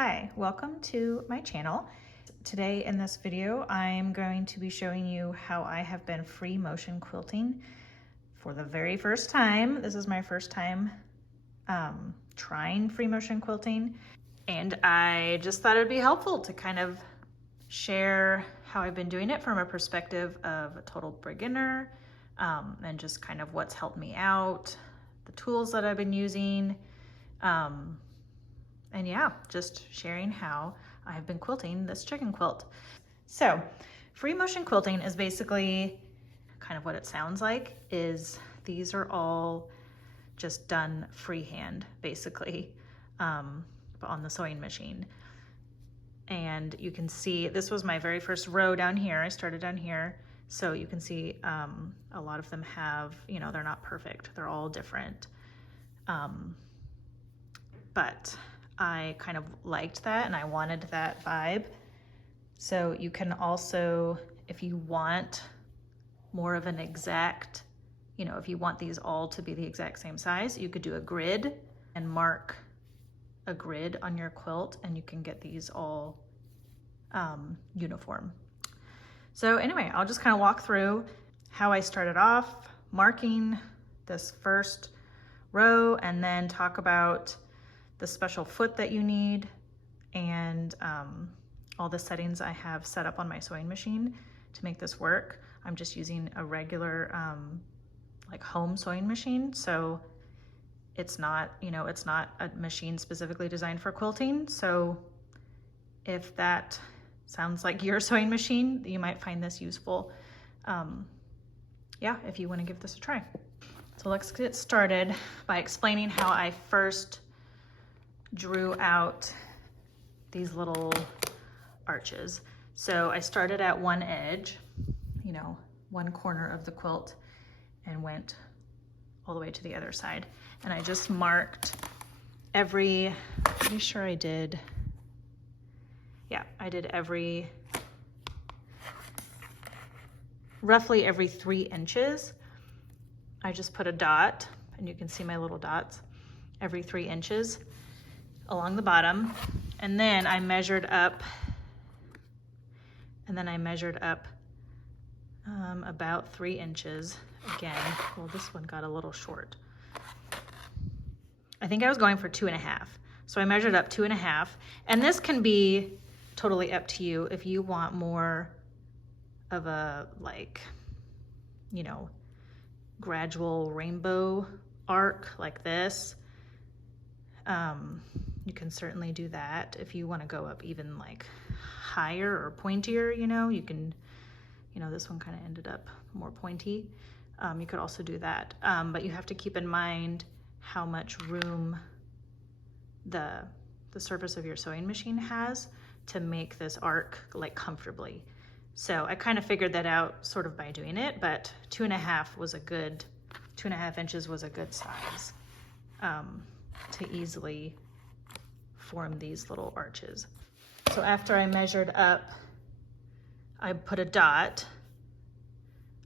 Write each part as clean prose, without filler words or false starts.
Hi, welcome to my channel. Today in this video, I'm going to be showing you how I have been free motion quilting for the very first time. This is my first time trying free motion quilting, and I just thought it'd be helpful to kind of share how I've been doing it from a perspective of a total beginner, and just kind of what's helped me out, the tools that I've been using, and yeah, just sharing how I've been quilting this chicken quilt. So free motion quilting is basically kind of what it sounds like. Is these are all just done freehand, basically, on the sewing machine. And you can see this was my very first row down here. I started down here, so you can see a lot of them have, you know, they're not perfect, they're all different, but I kind of liked that and I wanted that vibe. So you can also, if you want more of an exact, you know, if you want these all to be the exact same size, you could do a grid and mark a grid on your quilt, and you can get these all uniform. So anyway, I'll just kind of walk through how I started off marking this first row, and then talk about the special foot that you need, and all the settings I have set up on my sewing machine to make this work. I'm just using a regular like home sewing machine, so it's not, you know, it's not a machine specifically designed for quilting. So if that sounds like your sewing machine, you might find this useful. Yeah, if you want to give this a try. So let's get started by explaining how I first drew out these little arches. So I started at one edge, you know, one corner of the quilt, and went all the way to the other side. And I just marked every, pretty sure I did, yeah, I did roughly every 3 inches. I just put a dot, and you can see my little dots, every 3 inches along the bottom. And then I measured up, about 3 inches again. Well, this one got a little short. I think I was going for 2.5. So I measured up 2.5, and this can be totally up to you if you want more of a, like, you know, gradual rainbow arc like this. You can certainly do that. If you want to go up even like higher or pointier, you know, you can, you know, this one kind of ended up more pointy. You could also do that, but you have to keep in mind how much room the surface of your sewing machine has to make this arc like comfortably. So I kind of figured that out sort of by doing it, but 2.5 was a good, 2.5 inches was a good size to easily form these little arches. So after I measured up, I put a dot.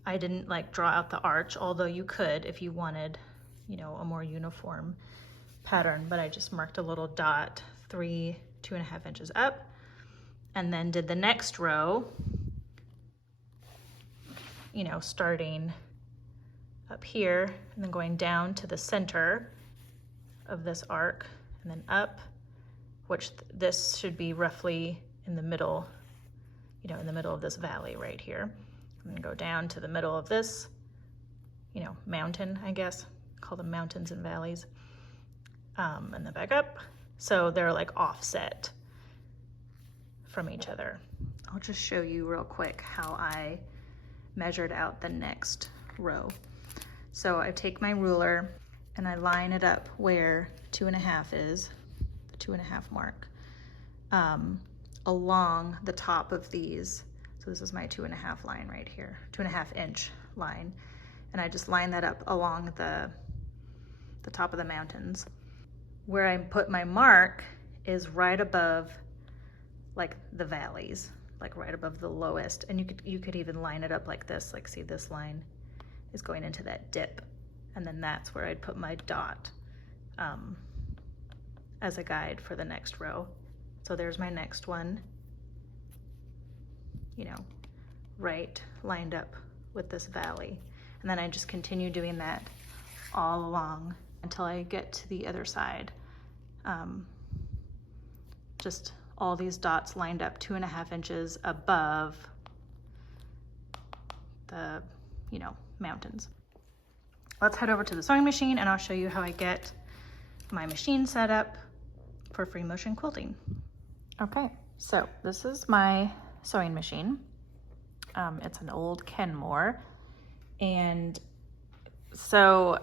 I didn't like draw out the arch, although you could if you wanted, you know, a more uniform pattern, but I just marked a little dot 2.5 inches up, and then did the next row, you know, starting up here and then going down to the center of this arc, and then up, which this should be roughly in the middle, you know, in the middle of this valley right here. And then go down to the middle of this, you know, mountain, I guess, call them mountains and valleys, and then back up. So they're like offset from each other. I'll just show you real quick how I measured out the next row. So I take my ruler and I line it up where 2.5 is, the 2.5 mark, along the top of these. So this is my 2.5 line right here, 2.5 inch line. And I just line that up along the top of the mountains. Where I put my mark is right above like the valleys, like right above the lowest. And you could even line it up like this, like see this line is going into that dip. And then that's where I'd put my dot as a guide for the next row. So there's my next one, you know, right lined up with this valley. And then I just continue doing that all along until I get to the other side. Just all these dots lined up 2.5 inches above the, you know, mountains. Let's head over to the sewing machine and I'll show you how I get my machine set up for free motion quilting. Okay, so this is my sewing machine. It's an old Kenmore, and so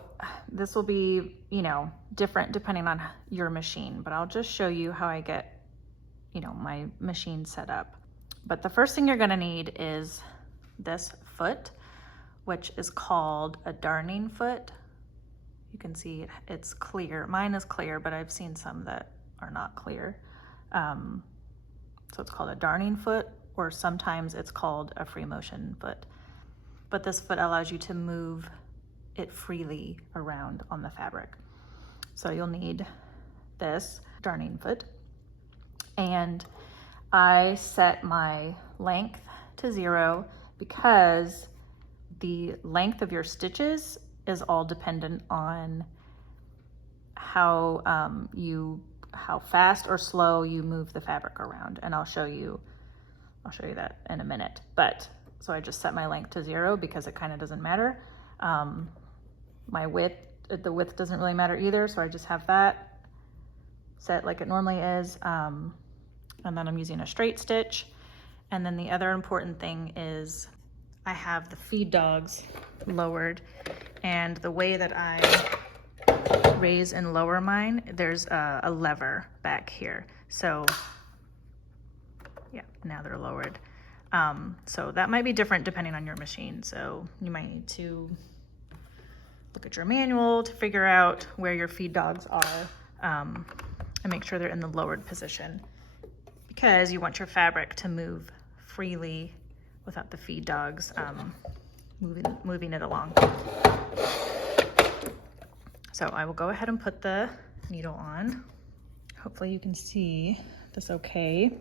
this will be, you know, different depending on your machine, but I'll just show you how I get, you know, my machine set up. But the first thing you're gonna need is this foot, which is called a darning foot. You can see it's clear. Mine is clear, but I've seen some that are not clear. So it's called a darning foot, or sometimes it's called a free motion foot. But this foot allows you to move it freely around on the fabric. So you'll need this darning foot. And I set my length to 0 because the length of your stitches is all dependent on how fast or slow you move the fabric around. And I'll show you that in a minute. But so I just set my length to 0 because it kind of doesn't matter. My width, the width doesn't really matter either. So I just have that set like it normally is. And then I'm using a straight stitch. And then the other important thing is I have the feed dogs lowered, and the way that I raise and lower mine, there's a lever back here. So yeah, now they're lowered. So that might be different depending on your machine. So you might need to look at your manual to figure out where your feed dogs are, and make sure they're in the lowered position, because you want your fabric to move freely without the feed dogs moving it along. So I will go ahead and put the needle on. Hopefully you can see this okay.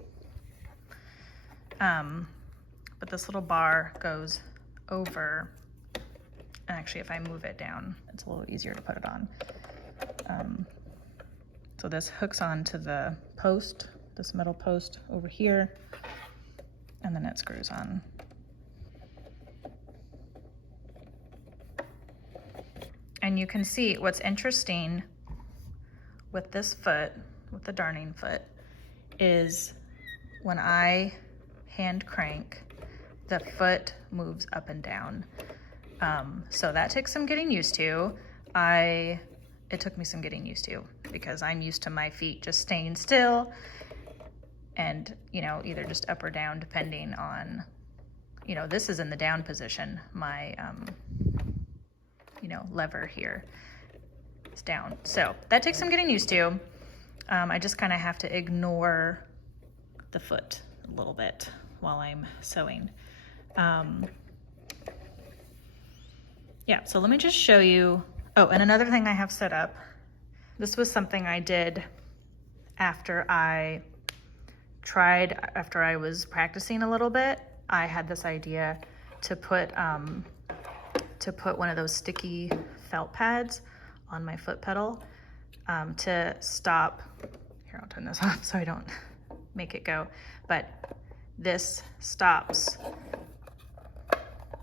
But this little bar goes over, and actually if I move it down, it's a little easier to put it on. So this hooks onto the post, this metal post over here, and then it screws on. And you can see what's interesting with this foot, with the darning foot, is when I hand crank, the foot moves up and down. So that takes some getting used to. It took me some getting used to, because I'm used to my feet just staying still and, you know, either just up or down depending on, you know, this is in the down position. My, you know, lever here is down. So that takes some getting used to. I just kind of have to ignore the foot a little bit while I'm sewing. Yeah, so let me just show you. Oh, and another thing I have set up, this was something I did after I was practicing a little bit. I had this idea to put one of those sticky felt pads on my foot pedal to stop. Here, I'll turn this off so I don't make it go. But this stops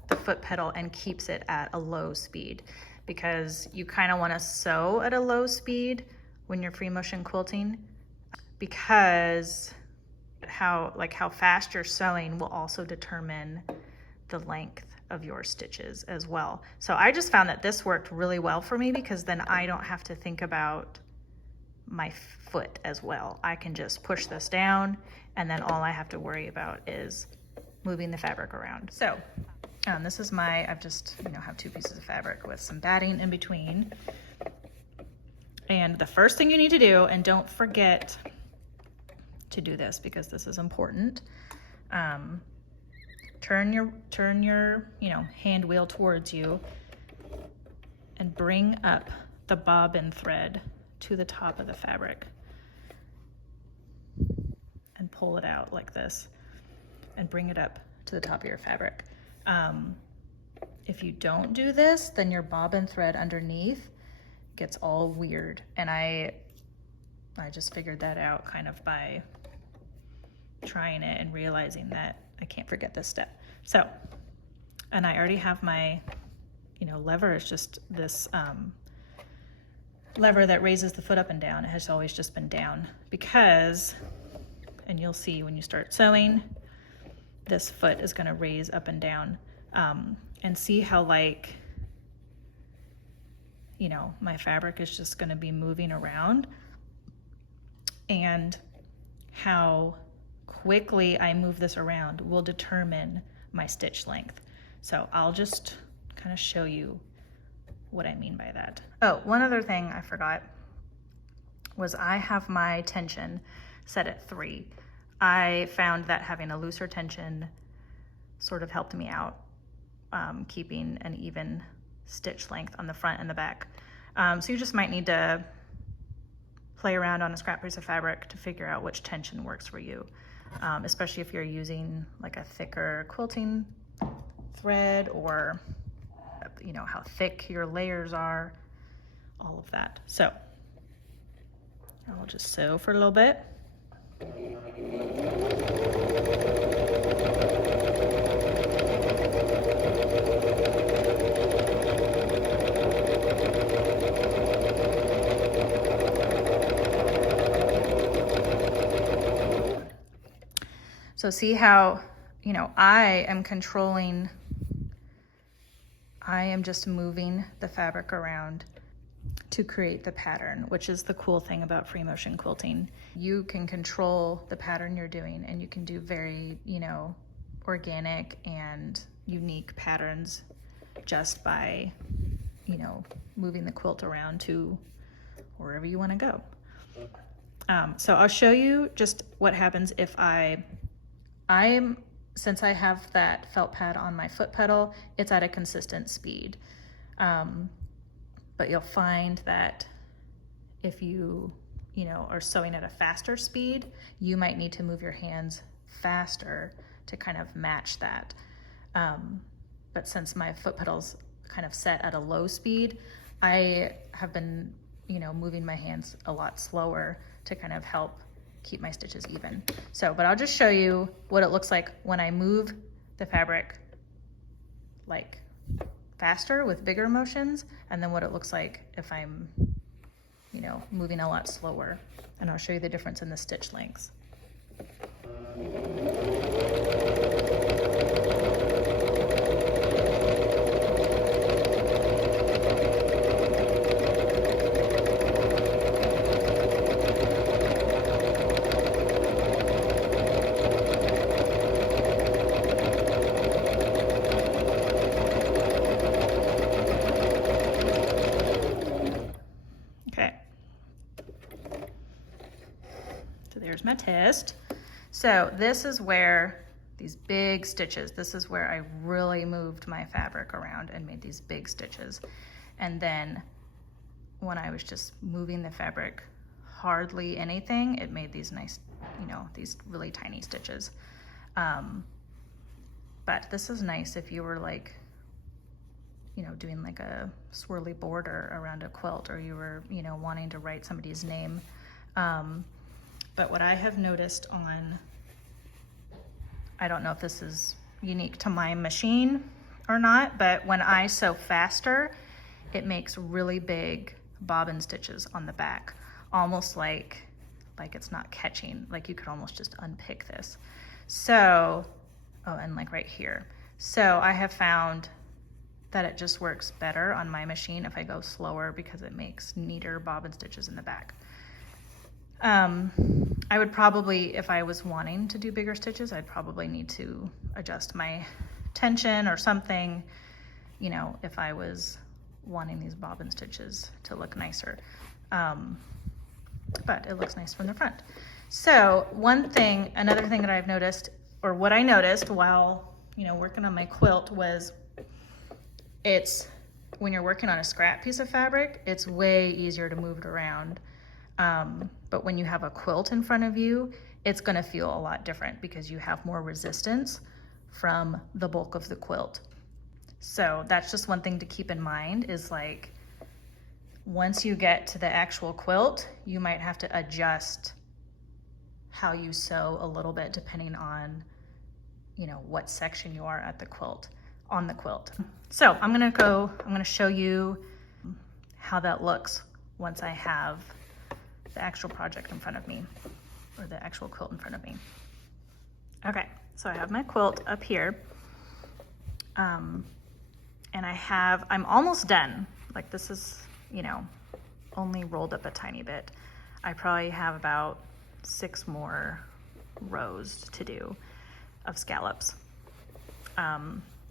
the foot pedal and keeps it at a low speed, because you kind of want to sew at a low speed when you're free motion quilting, because how fast you're sewing will also determine the length of your stitches as well. So I just found that this worked really well for me, because then I don't have to think about my foot as well. I can just push this down, and then all I have to worry about is moving the fabric around. So this is I've just, you know, have 2 pieces of fabric with some batting in between. And the first thing you need to do, and don't forget to do this because this is important, turn your, you know, hand wheel towards you and bring up the bobbin thread to the top of the fabric. pull it out like this and bring it up to the top of your fabric. If you don't do this, then your bobbin thread underneath gets all weird. And I just figured that out kind of by trying it and realizing that I can't forget this step. So, and I already have my, lever is just this lever that raises the foot up and down. It has always just been down because, and you'll see when you start sewing, this foot is going to raise up and down. And see how my fabric is just going to be moving around, and how quickly I move this around will determine my stitch length. So I'll just kind of show you what I mean by that. Oh, one other thing I forgot was I have my tension set at 3. I found that having a looser tension sort of helped me out, keeping an even stitch length on the front and the back. So you just might need to play around on a scrap piece of fabric to figure out which tension works for you, especially if you're using like a thicker quilting thread, or how thick your layers are, all of that. So I'll just sew for a little bit. So see how, I am controlling, I am just moving the fabric around to create the pattern, which is the cool thing about free motion quilting. You can control the pattern you're doing, and you can do very, organic and unique patterns just by, moving the quilt around to wherever you want to go. So I'll show you just what happens if since I have that felt pad on my foot pedal, it's at a consistent speed. But you'll find that if you, are sewing at a faster speed, you might need to move your hands faster to kind of match that. But since my foot pedal's kind of set at a low speed, I have been, moving my hands a lot slower to kind of help keep my stitches even. So, but I'll just show you what it looks like when I move the fabric like faster with bigger motions, and then what it looks like if I'm, moving a lot slower. And I'll show you the difference in the stitch lengths. My test. So this is where these big stitches, this is where I really moved my fabric around and made these big stitches. And then when I was just moving the fabric hardly anything, it made these nice, these really tiny stitches. But this is nice if you were like, doing like a swirly border around a quilt, or you were, wanting to write somebody's name. But what I have noticed I don't know if this is unique to my machine or not, but when I sew faster, it makes really big bobbin stitches on the back, almost like it's not catching, like you could almost just unpick this. So, and like right here. So I have found that it just works better on my machine if I go slower, because it makes neater bobbin stitches in the back. I would probably, if I was wanting to do bigger stitches, I'd probably need to adjust my tension or something, if I was wanting these bobbin stitches to look nicer. But it looks nice from the front. So another thing that I've noticed, or what I noticed while, working on my quilt, was when you're working on a scrap piece of fabric, it's way easier to move it around. But when you have a quilt in front of you, it's gonna feel a lot different because you have more resistance from the bulk of the quilt. So that's just one thing to keep in mind, is like, once you get to the actual quilt, you might have to adjust how you sew a little bit depending on, you know, what section you are at the quilt, on the quilt. So I'm gonna show you how that looks once I have the actual project in front of me, or the actual quilt in front of me. Okay, so I have my quilt up here. And I'm almost done. Like, this is, you know, only rolled up a tiny bit. I probably have about 6 more rows to do of scallops.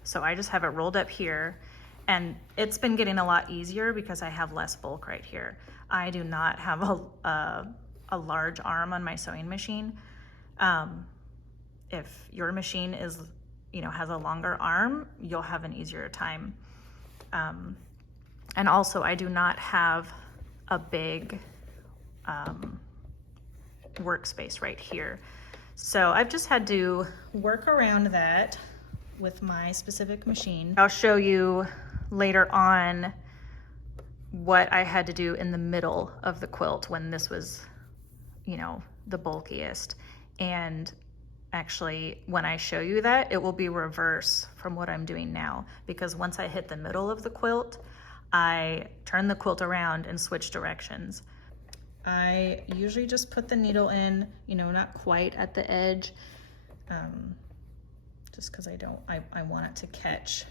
So I just have it rolled up here, and it's been getting a lot easier because I have less bulk right here. I do not have a large arm on my sewing machine. If your machine is, you know, has a longer arm, you'll have an easier time. And also, I do not have a big workspace right here. So I've just had to work around that with my specific machine. I'll show you later on what I had to do in the middle of the quilt when this was, you know, the bulkiest. And actually, when I show you that, it will be reverse from what I'm doing now, because once I hit the middle of the quilt, I turn the quilt around and switch directions. I usually just put the needle in, you know, not quite at the edge, just because I want it to catch.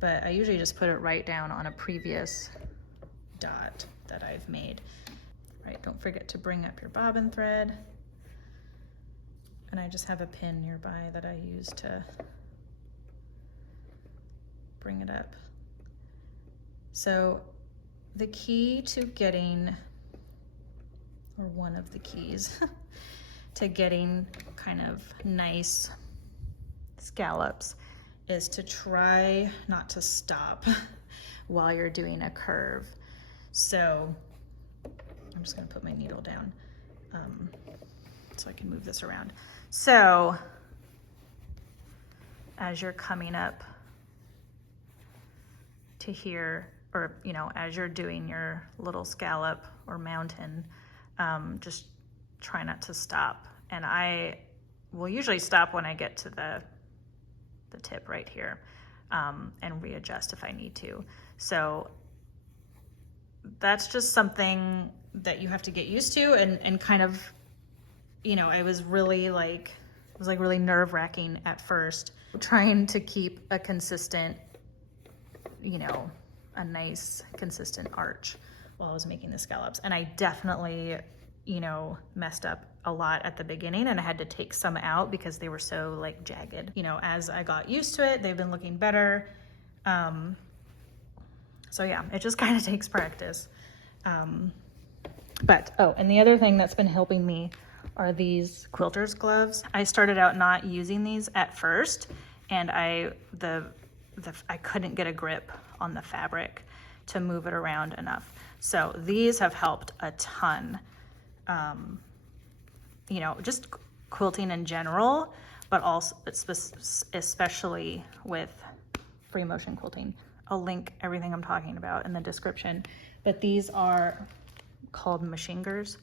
But I usually just put it right down on a previous dot that I've made. Right, don't forget to bring up your bobbin thread. And I just have a pin nearby that I use to bring it up. So the key to getting, or one of the keys to getting kind of nice scallops, is to try not to stop while you're doing a curve. So I'm just gonna put my needle down so I can move this around. So as you're coming up to here, or, you know, as you're doing your little scallop or mountain, just try not to stop. And I will usually stop when I get to the tip right here, and readjust if I need to. So that's just something that you have to get used to, and kind of, you know, it was really nerve-wracking at first, trying to keep a consistent, you know, a nice consistent arch while I was making the scallops. And I definitely, you know, messed up a lot at the beginning, and I had to take some out because they were so like jagged. You know, as I got used to it, they've been looking better. So yeah, it just kind of takes practice. But, oh, and the other thing that's been helping me are these quilter's gloves. I started out not using these at first, and I couldn't get a grip on the fabric to move it around enough. So these have helped a ton. You know, just quilting in general, but also especially with free motion quilting. I'll link everything I'm talking about in the description, but these are called machingers,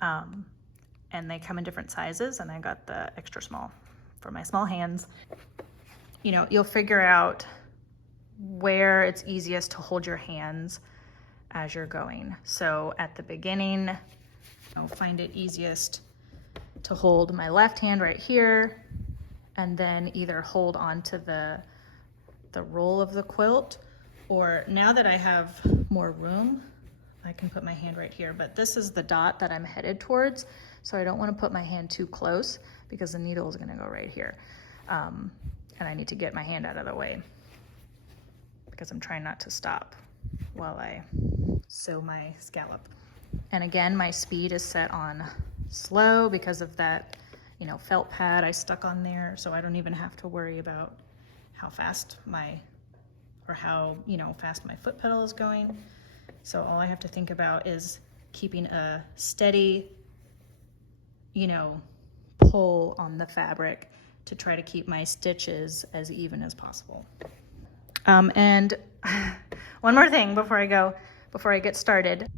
and they come in different sizes, and I got the extra small for my small hands. You know, you'll figure out where it's easiest to hold your hands as you're going. So at the beginning, I'll find it easiest to hold my left hand right here, and then either hold onto the roll of the quilt, or now that I have more room, I can put my hand right here. But this is the dot that I'm headed towards, so I don't want to put my hand too close because the needle is going to go right here. And I need to get my hand out of the way because I'm trying not to stop while I sew my scallop. And again, my speed is set on slow because of that, you know, felt pad I stuck on there, so I don't even have to worry about how fast how, you know, fast my foot pedal is going. So all I have to think about is keeping a steady, you know, pull on the fabric to try to keep my stitches as even as possible. And one more thing before I get started.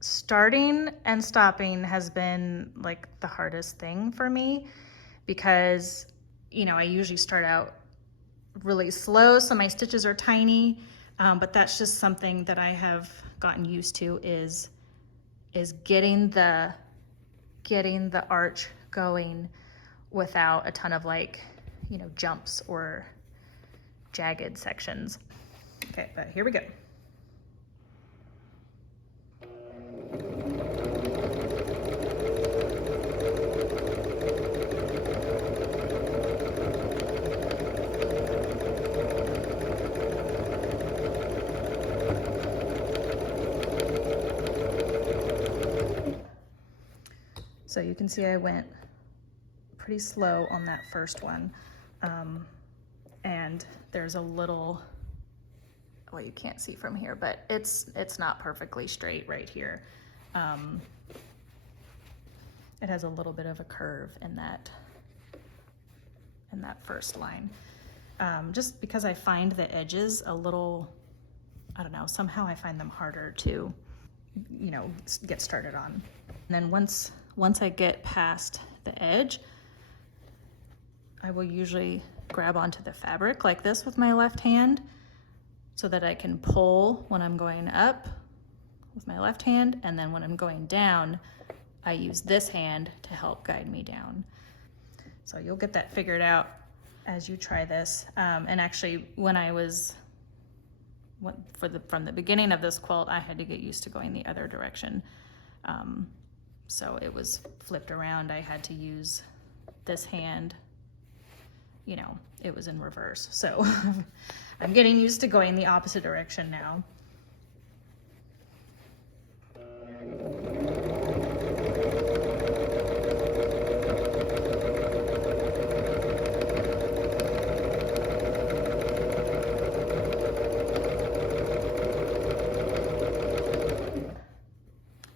Starting and stopping has been like the hardest thing for me because, you know, I usually start out really slow, so my stitches are tiny, but that's just something that I have gotten used to is getting the arch going without a ton of, like, you know, jumps or jagged sections. Okay, but here we go. So you can see I went pretty slow on that first one. And there's a little, well, you can't see from here, but it's not perfectly straight right here. It has a little bit of a curve in that first line. Just because I find the edges a little, I don't know, somehow I find them harder to, you know, get started on. And then once I get past the edge, I will usually grab onto the fabric like this with my left hand so that I can pull when I'm going up with my left hand, and then when I'm going down, I use this hand to help guide me down. So you'll get that figured out as you try this. And actually, when I was, from the beginning of this quilt, I had to get used to going the other direction. So it was flipped around. I had to use this hand, you know, it was in reverse. So I'm getting used to going the opposite direction now.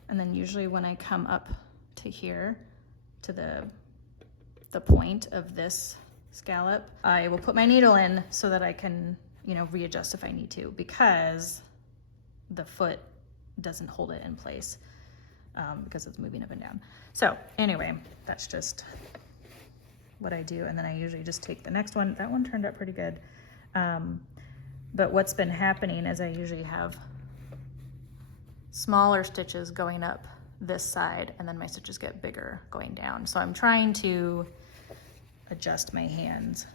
And then usually when I come up to here, to the point of this scallop, I will put my needle in so that I can, you know, readjust if I need to, because the foot doesn't hold it in place because it's moving up and down. So anyway, that's just what I do. And then I usually just take the next one. That one turned out pretty good. But what's been happening is I usually have smaller stitches going up this side, and then my stitches get bigger going down. So I'm trying to adjust my hands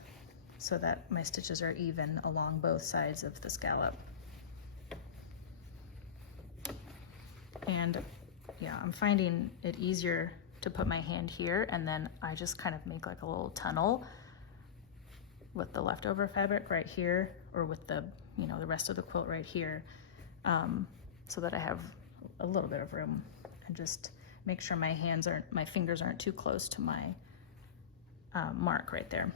so that my stitches are even along both sides of the scallop. And yeah, I'm finding it easier to put my hand here, and then I just kind of make like a little tunnel with the leftover fabric right here, or with the, you know, the rest of the quilt right here, so that I have a little bit of room, and just make sure my fingers aren't too close to my mark right there.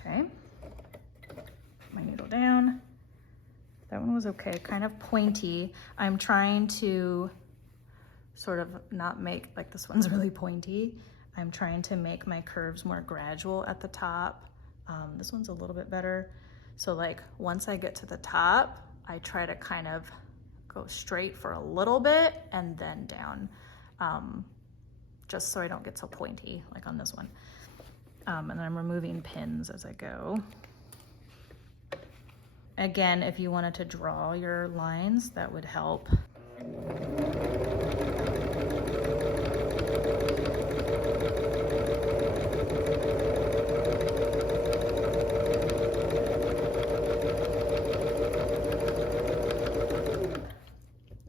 Okay, my needle down. That one was okay, kind of pointy. I'm trying to sort of not make, like, this one's really pointy. I'm trying to make my curves more gradual at the top. This one's a little bit better. So like once I get to the top, I try to kind of go straight for a little bit and then down, just so I don't get so pointy like on this one. And then I'm removing pins as I go. Again, if you wanted to draw your lines, that would help.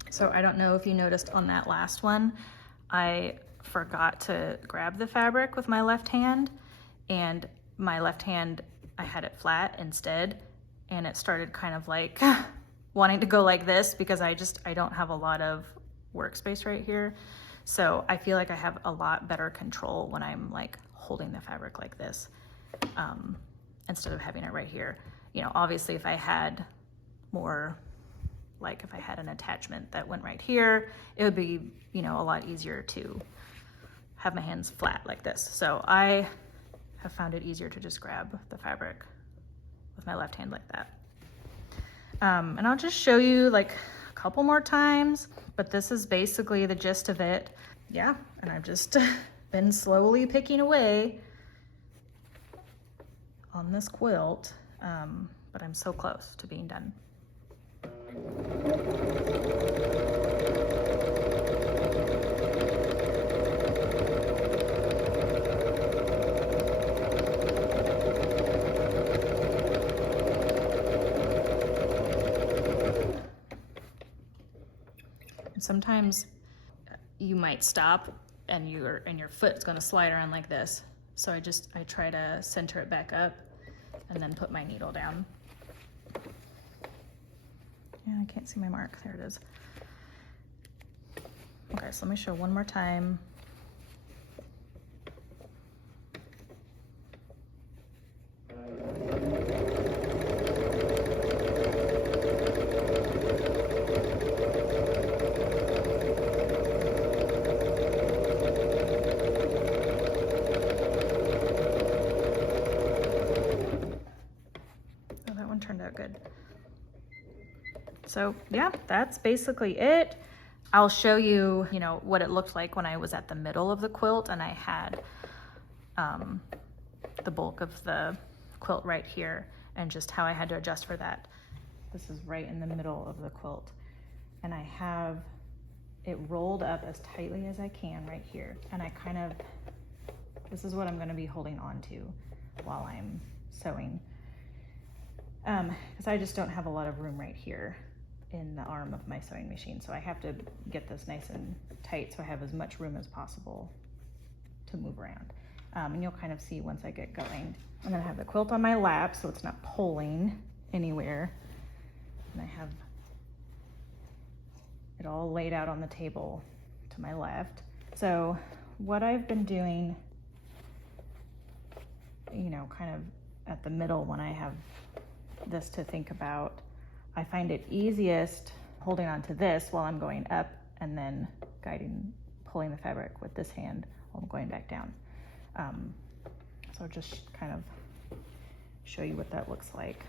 So I don't know if you noticed on that last one, I forgot to grab the fabric with my left hand, and my left hand, I had it flat instead, and it started kind of like wanting to go like this because I don't have a lot of workspace right here. So I feel like I have a lot better control when I'm like holding the fabric like this, instead of having it right here. You know, obviously if I had more, like if I had an attachment that went right here, it would be, you know, a lot easier to have my hands flat like this. So I have found it easier to just grab the fabric with my left hand like that. And I'll just show you like a couple more times, but this is basically the gist of it. Yeah, and I've just been slowly picking away on this quilt, but I'm so close to being done. Sometimes you might stop and your foot's going to slide around like this. So I try to center it back up and then put my needle down. Yeah, I can't see my mark. There it is. Okay, so let me show one more time. Turned out good. So yeah, that's basically it. I'll show you, you know, what it looked like when I was at the middle of the quilt and I had the bulk of the quilt right here and just how I had to adjust for that. This is right in the middle of the quilt and I have it rolled up as tightly as I can right here, and I kind of, this is what I'm going to be holding on to while I'm sewing. Because I just don't have a lot of room right here in the arm of my sewing machine. So I have to get this nice and tight so I have as much room as possible to move around. And you'll kind of see once I get going. I'm gonna have the quilt on my lap so it's not pulling anywhere. And I have it all laid out on the table to my left. So what I've been doing, you know, kind of at the middle when I have this to think about, I find it easiest holding on to this while I'm going up and then pulling the fabric with this hand while I'm going back down. So I'll just kind of show you what that looks like.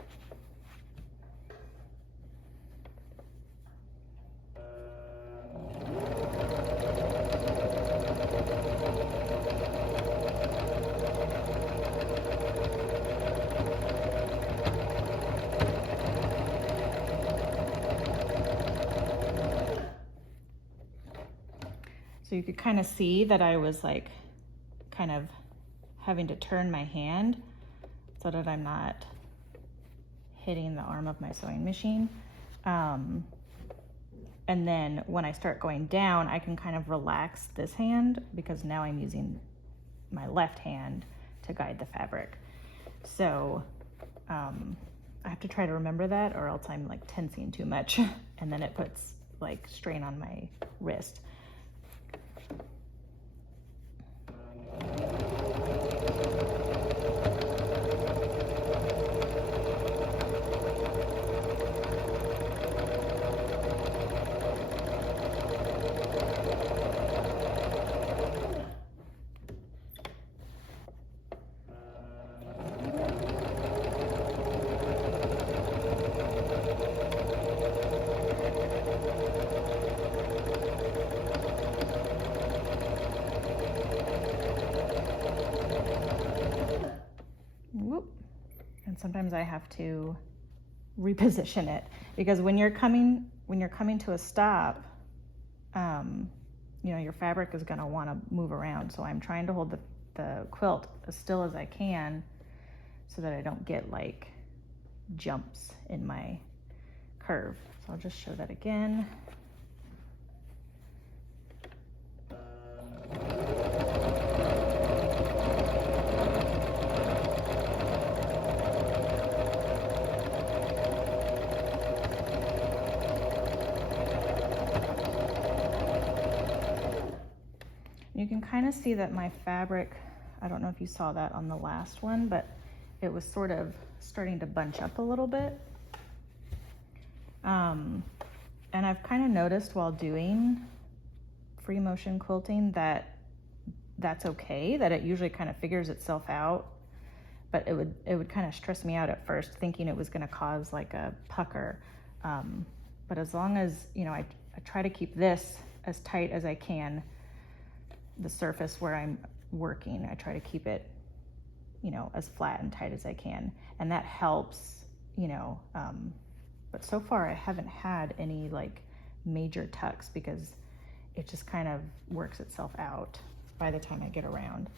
So you could kind of see that I was like kind of having to turn my hand so that I'm not hitting the arm of my sewing machine. And then when I start going down, I can kind of relax this hand because now I'm using my left hand to guide the fabric. So I have to try to remember that, or else I'm like tensing too much and then it puts like strain on my wrist. And sometimes I have to reposition it because when you're coming to a stop, you know, your fabric is going to want to move around. So I'm trying to hold the quilt as still as I can so that I don't get like jumps in my curve. So I'll just show that again. You can kind of see that my fabric, I don't know if you saw that on the last one, but it was sort of starting to bunch up a little bit. And I've kind of noticed while doing free motion quilting that that's okay, that it usually kind of figures itself out. But it would kind of stress me out at first, thinking it was going to cause like a pucker. But as long as, you know, I try to keep this as tight as I can, the surface where I'm working, I try to keep it, you know, as flat and tight as I can. And that helps, you know, but so far I haven't had any like major tucks because it just kind of works itself out by the time I get around.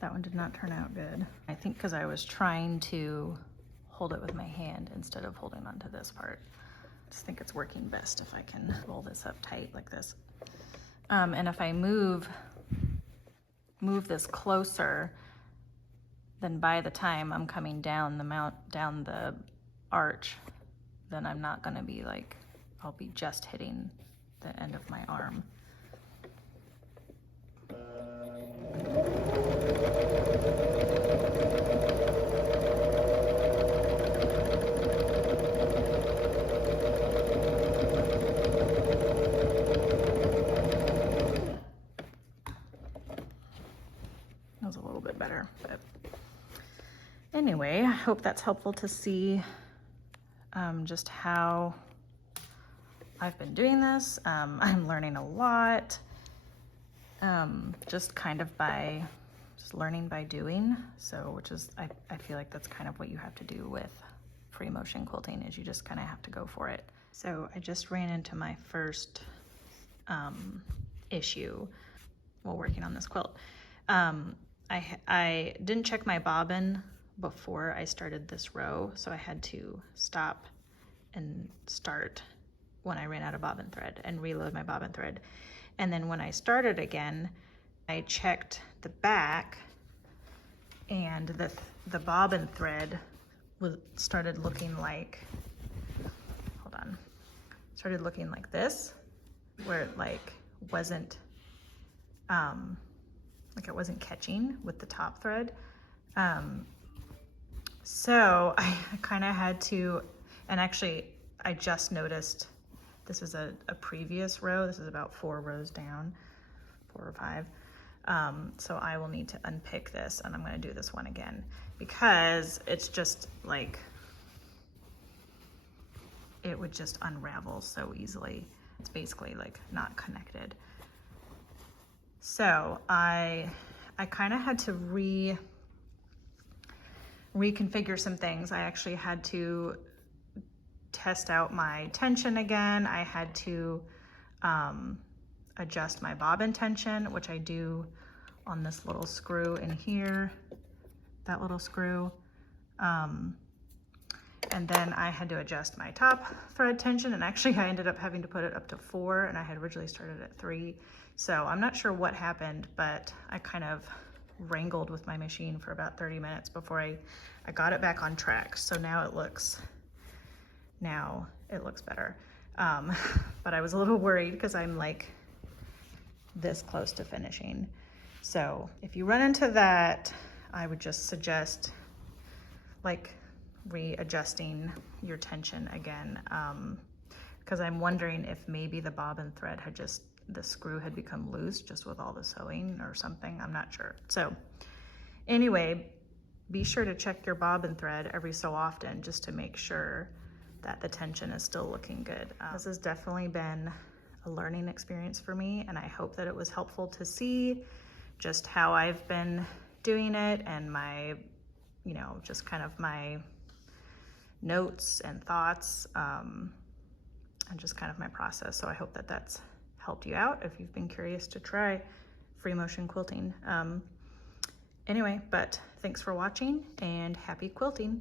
That one did not turn out good. I think because I was trying to hold it with my hand instead of holding onto this part. I just think it's working best if I can roll this up tight like this. And if I move this closer, then by the time I'm coming down down the arch, then I'm not gonna be like, I'll be just hitting the end of my arm. That was a little bit better, but anyway, I hope that's helpful to see just how I've been doing this. I'm learning a lot, just kind of by just learning by doing. So, which is, I feel like that's kind of what you have to do with free motion quilting, is you just kind of have to go for it. So I just ran into my first issue while working on this quilt. I didn't check my bobbin before I started this row, so I had to stop and start when I ran out of bobbin thread and reload my bobbin thread. And then when I started again, I checked the back, and the bobbin thread started looking like, started looking like this, where it like wasn't like it wasn't catching with the top thread. So I kind of had to, and actually I just noticed, this is a previous row. This is about 4 rows down, 4 or 5. So I will need to unpick this, and I'm going to do this one again because it's just like, it would just unravel so easily. It's basically like not connected. So I kind of had to reconfigure some things. I actually had to test out my tension again. I had to adjust my bobbin tension, which I do on this little screw in here, that little screw. And then I had to adjust my top thread tension, and actually I ended up having to put it up to 4, and I had originally started at 3. So I'm not sure what happened, but I kind of wrangled with my machine for about 30 minutes before I got it back on track. So now it looks better. But I was a little worried because I'm like this close to finishing. So if you run into that, I would just suggest like readjusting your tension again, because I'm wondering if maybe the bobbin thread had the screw had become loose just with all the sewing or something. I'm not sure. So anyway, be sure to check your bobbin thread every so often just to make sure that the tension is still looking good. This has definitely been a learning experience for me, and I hope that it was helpful to see just how I've been doing it and my, you know, just kind of my notes and thoughts, and just kind of my process. So I hope that that's helped you out if you've been curious to try free motion quilting. Anyway, but thanks for watching and happy quilting.